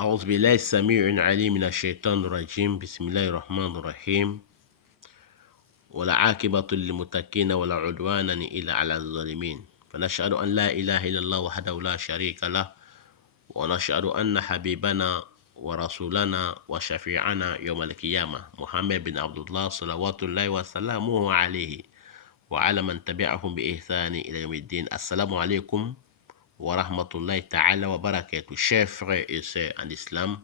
أعوذ بالله السميع العليم من الشيطان الرجيم بسم الله الرحمن الرحيم ولا عاقبة للمتقين ولا عدوان إلا على الظالمين فنشهد أن لا إله إلا الله وحده لا شريك له ونشهد أن حبيبنا ورسولنا وشفيعنا يوم القيامة محمد بن عبد الله صلوات الله وسلامه عليه وعلى من تبعهم بإحسان إلى يوم الدين. Assalamu alaikum wa rahmatullahi ta'ala wa barakatuh. Chers frères et sœurs en islam,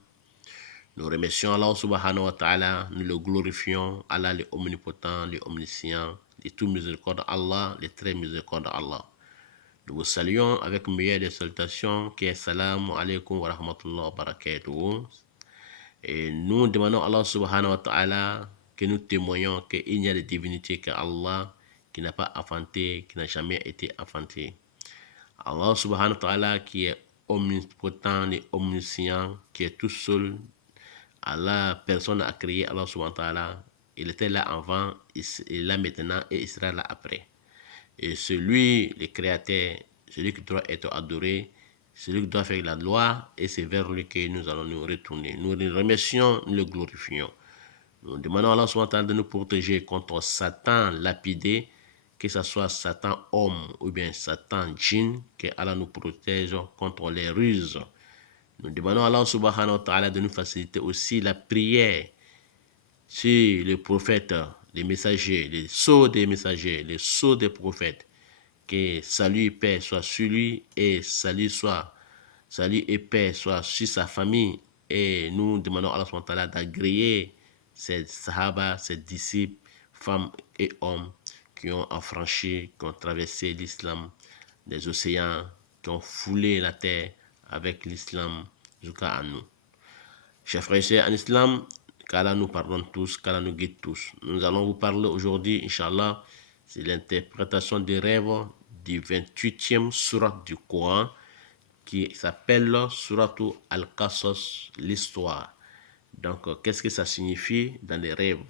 nous remercions Allah subhanahu wa ta'ala, nous le glorifions, Allah le omnipotent, le omniscient, le tout miséricorde Allah, le très miséricorde Allah. Nous vous saluons avec meilleure des salutations, qui est salam alaikum wa rahmatullahi wa barakatuh. Et nous demandons à Allah subhanahu wa ta'ala que nous témoignons qu'il n'y a de divinité qu'Allah, qui n'a pas enfanté, qui n'a jamais été enfanté. Allah subhanahu wa ta'ala qui est omnipotent et omniscient, qui est tout seul. Allah, personne n'a créé Allah subhanahu wa ta'ala. Il était là avant, il est là maintenant et il sera là après. Et celui, le créateur, celui qui doit être adoré, celui qui doit faire la loi, et c'est vers lui que nous allons nous retourner. Nous le remercions, nous le glorifions. Nous demandons à Allah subhanahu wa ta'ala de nous protéger contre Satan lapidé, que ce soit Satan homme ou bien Satan djinn, que Allah nous protège contre les ruses. Nous demandons à Allah subhanahu wa ta'ala de nous faciliter aussi la prière sur les prophètes, les messagers, les sceaux des messagers, les sceaux des prophètes. Que salut et paix soit sur lui et salut et paix soit sur sa famille. Et nous demandons à Allah subhanahu wa ta'ala d'agréer ces sahaba, ces disciples, femmes et hommes qui ont affranchi, qui ont traversé l'islam des océans, qui ont foulé la terre avec l'islam jusqu'à nous. Chers frères et sœurs en islam, qu'Allah nous pardonne tous, qu'Allah nous guide tous. Nous allons vous parler aujourd'hui, Inch'Allah, c'est l'interprétation des rêves du 28e surat du Coran qui s'appelle Suratu Al-Qasas, l'histoire. Donc, qu'est-ce que ça signifie dans les rêves?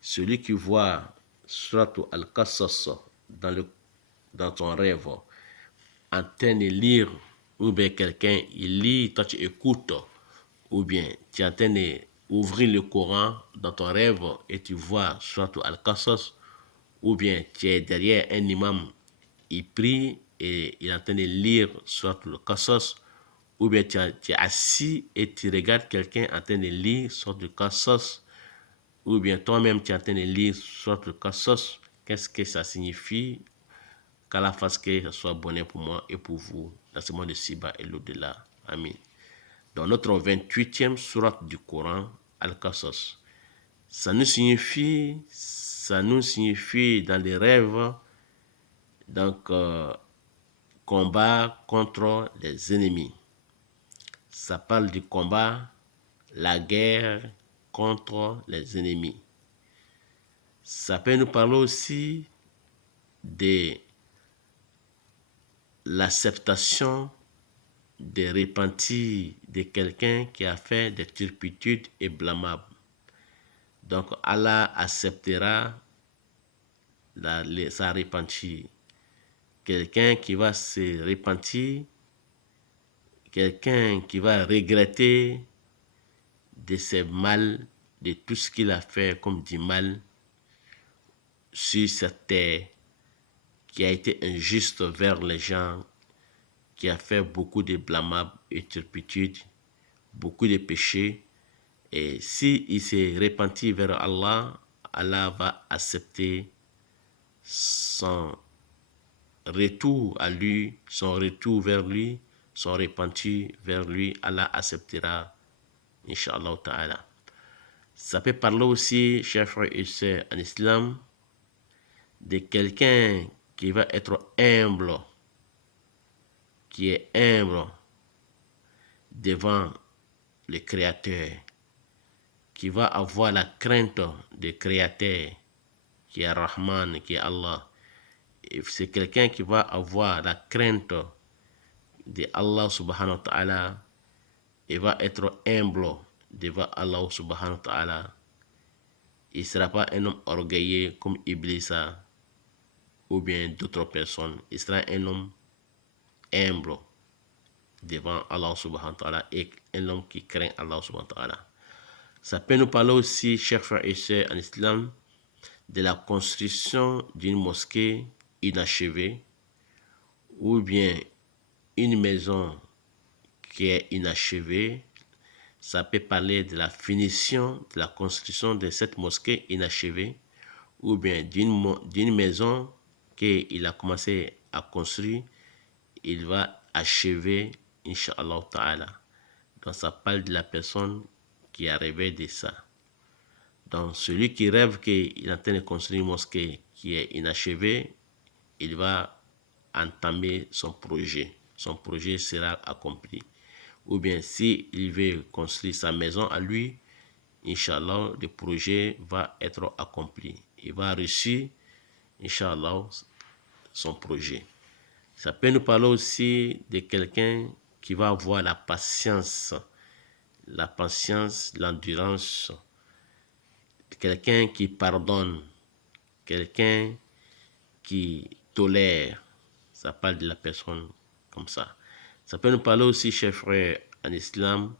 Celui qui voit Suratu Al-Qasas dans ton rêve, en train de lire, ou bien quelqu'un, il lit, toi tu écoutes, ou bien tu es en train d'ouvrir le Coran dans ton rêve et tu vois Suratu Al-Qasas, ou bien tu es derrière un imam, il prie et il est en train de lire Suratu Al-Qasas, ou bien tu es assis et tu regardes quelqu'un en train de lire Suratu Al-Qasas, ou bien toi-même tu es en train de lire Suratu Al-Qasas. Qu'est-ce que ça signifie? Qu'Allah fasse que ce soit bonheur pour moi et pour vous dans ce monde de ci-bas et l'au-delà. Amen. Dans notre 28e surat du Coran, Al-Qasas, ça nous signifie dans les rêves, donc combat contre les ennemis. Ça parle du combat, la guerre contre les ennemis. Ça peut nous parler aussi de l'acceptation des repentis de quelqu'un qui a fait des turpitudes et blâmables. Donc Allah acceptera sa repentir. Quelqu'un qui va se repentir, quelqu'un qui va regretter de ses mal, de tout ce qu'il a fait comme du mal sur cette terre, qui a été injuste vers les gens, qui a fait beaucoup de blâmables et turpitudes, beaucoup de péchés. Et s'il s'est repenti vers Allah, Allah va accepter son retour à lui, son retour vers lui, son repenti vers lui. Allah acceptera, Inch'Allah ta'ala. Ça peut parler aussi, chers frères et sœurs en islam, de quelqu'un qui va être humble, qui est humble devant le Créateur, qui va avoir la crainte du Créateur, qui est Rahman, qui est Allah. Et c'est quelqu'un qui va avoir la crainte de Allah subhanahu wa ta'ala et va être humble devant Allah subhanahu wa ta'ala. Il ne sera pas un homme orgueilleux comme Iblisa ou bien d'autres personnes. Il sera un homme humble devant Allah subhanahu wa ta'ala et un homme qui craint Allah subhanahu wa ta'ala. Ça peut nous parler aussi, chers frères et sœurs en islam, de la construction d'une mosquée inachevée ou bien une maison qui est inachevée. Ça peut parler de la finition de la construction de cette mosquée inachevée ou bien d'une maison qu'il a commencé à construire, il va achever, Inch'Allah Ta'ala. Donc ça parle de la personne qui a rêvé de ça. Donc celui qui rêve qu'il est en train de construire une mosquée qui est inachevée, il va entamer son projet. Son projet sera accompli. Ou bien s'il veut construire sa maison à lui, Inch'Allah, le projet va être accompli. Il va réussir, Inch'Allah, son projet. Ça peut nous parler aussi de quelqu'un qui va avoir la patience, l'endurance, quelqu'un qui pardonne, quelqu'un qui tolère. Ça parle de la personne comme ça. Ça peut nous parler aussi, chers frères, en islam,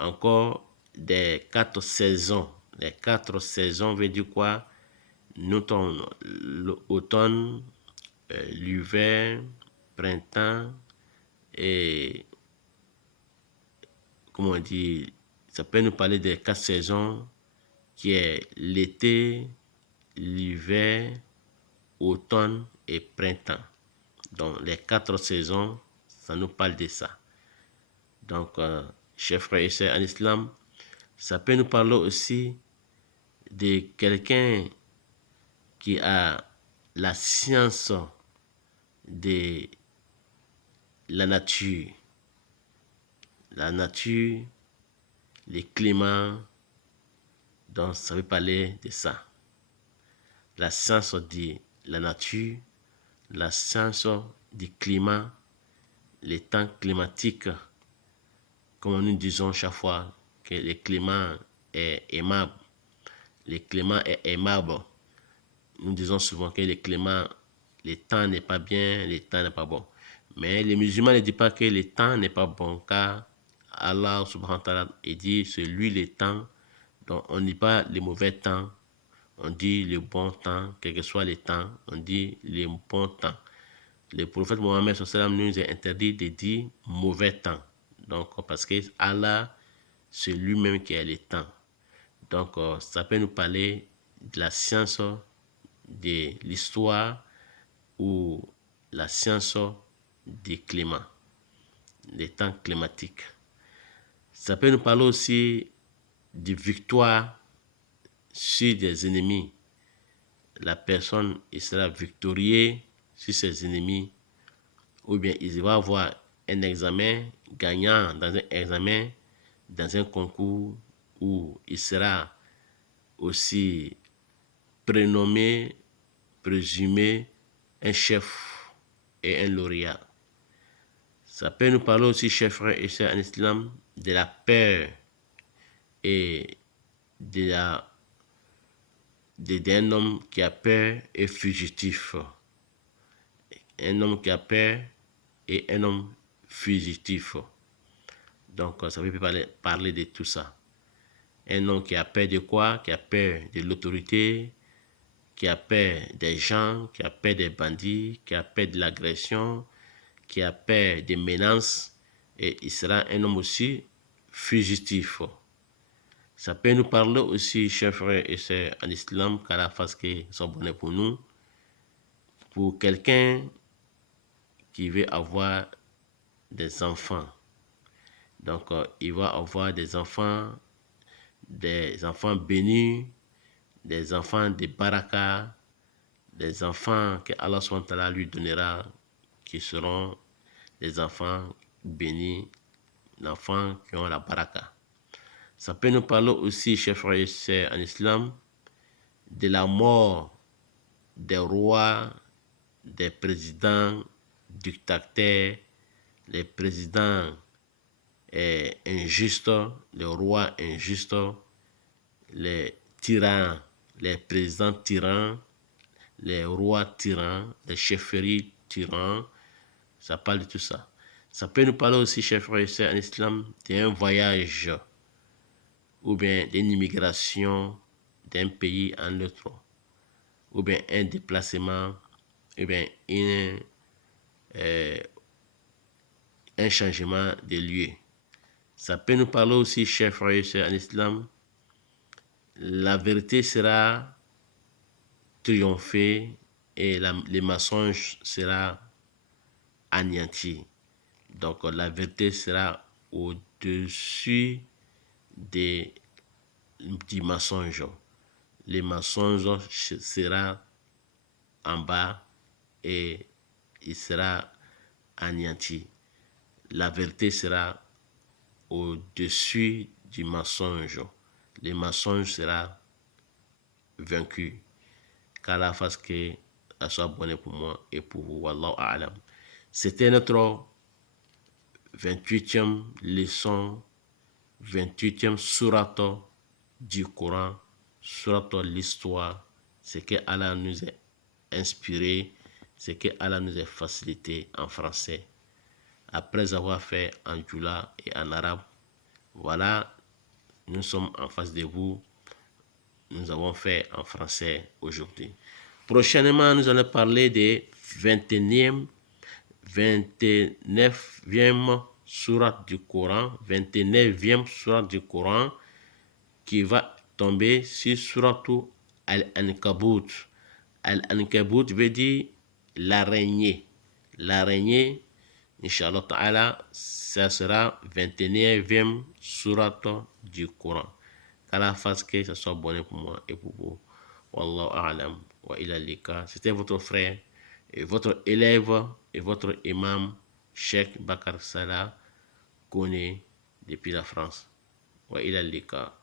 encore des 4 saisons. Les 4 saisons veut dire quoi? L'automne, l'hiver, printemps et comment on dit, ça peut nous parler des 4 saisons qui est l'été, l'hiver, automne et printemps. Donc les 4 saisons, ça nous parle de ça. Donc, chers frères et sœurs en islam, ça peut nous parler aussi de quelqu'un qui a la science de la nature. La nature, les climats, donc ça veut parler de ça. La science de la nature, la science du climat, les temps climatiques, comme nous disons chaque fois que le climat est aimable. Le climat est aimable. Nous disons souvent que le climat, le temps n'est pas bien, le temps n'est pas bon. Mais les musulmans ne disent pas que le temps n'est pas bon, car Allah subhanahu wa ta'ala dit c'est lui le temps. Donc on ne dit pas le mauvais temps, on dit le bon temps, quel que soit le temps, on dit le bon temps. Le prophète Mohammed nous a interdit de dire mauvais temps. Donc parce que Allah, c'est lui-même qui a le temps. Donc ça peut nous parler de la science de l'histoire ou la science du climat, des temps climatiques. Ça peut nous parler aussi de victoire sur des ennemis. La personne il sera victorieux sur ses ennemis, ou bien il va avoir un examen gagnant dans un examen, dans un concours, où il sera aussi prénommé, présumé un chef et un lauréat. Ça peut nous parler aussi, chers frères et sœurs en islam, de la peur et d'un homme qui a peur et fugitif. Un homme qui a peur et un homme fugitif. Donc, ça peut parler de tout ça. Un homme qui a peur de quoi? Qui a peur de l'autorité, qui a peur des gens, qui a peur des bandits, qui a peur de l'agression, qui a peur des menaces, et il sera un homme aussi fugitif. Ça peut nous parler aussi, chers frères et sœurs en islam, car la face qui sont bonnes pour nous, pour quelqu'un qui veut avoir des enfants. Donc, il va avoir des enfants bénis, des enfants de baraka, des enfants que Allah SWT lui donnera, qui seront des enfants bénis, des enfants qui ont la baraka. Ça peut nous parler aussi, chers frères et sœurs en islam, de la mort des rois, des présidents dictateurs, les présidents injustes, les rois injustes, les tyrans, les présidents tyrans, les rois tyrans, les chefferies tyrans. Ça parle de tout ça. Ça peut nous parler aussi, chers frères et sœurs en islam, d'un voyage ou bien d'une immigration d'un pays à un autre, ou bien un déplacement, ou bien un changement de lieu. Ça peut nous parler aussi, chers frères et sœurs en islam, la vérité sera triomphée et les mensonges sera anéanti. Donc la vérité sera au-dessus du mensonge. Les mensonges sera en bas et il sera anéanti. La vérité sera au-dessus du mensonge. Les mensonges sera vaincu. Qu'Allah fasse que ça soit bonne pour moi et pour vous. Wallahu a'lam. C'était notre 28e leçon, 28e sourate du Coran, sourate l'histoire, ce que Allah nous a inspiré, ce que Allah nous a facilité en français. Après avoir fait en djoula et en arabe, voilà, nous sommes en face de vous. Nous avons fait en français aujourd'hui. Prochainement, nous allons parler des 29e sourate du Coran, 29e sourate du Coran qui va tomber sur sourate Al-Ankabut. Al-Ankabut veut dire l'araignée. L'araignée, Inch'Allah Ta'ala, ça sera 29e sourate du Coran. Qu'Allah fasse que ça soit bon pour moi et pour vous. Wallahu a'lam wa ila lika. C'était votre frère et votre élève et votre imam, Cheikh Bakar Salah, Kone, depuis la France. Wa ila lika.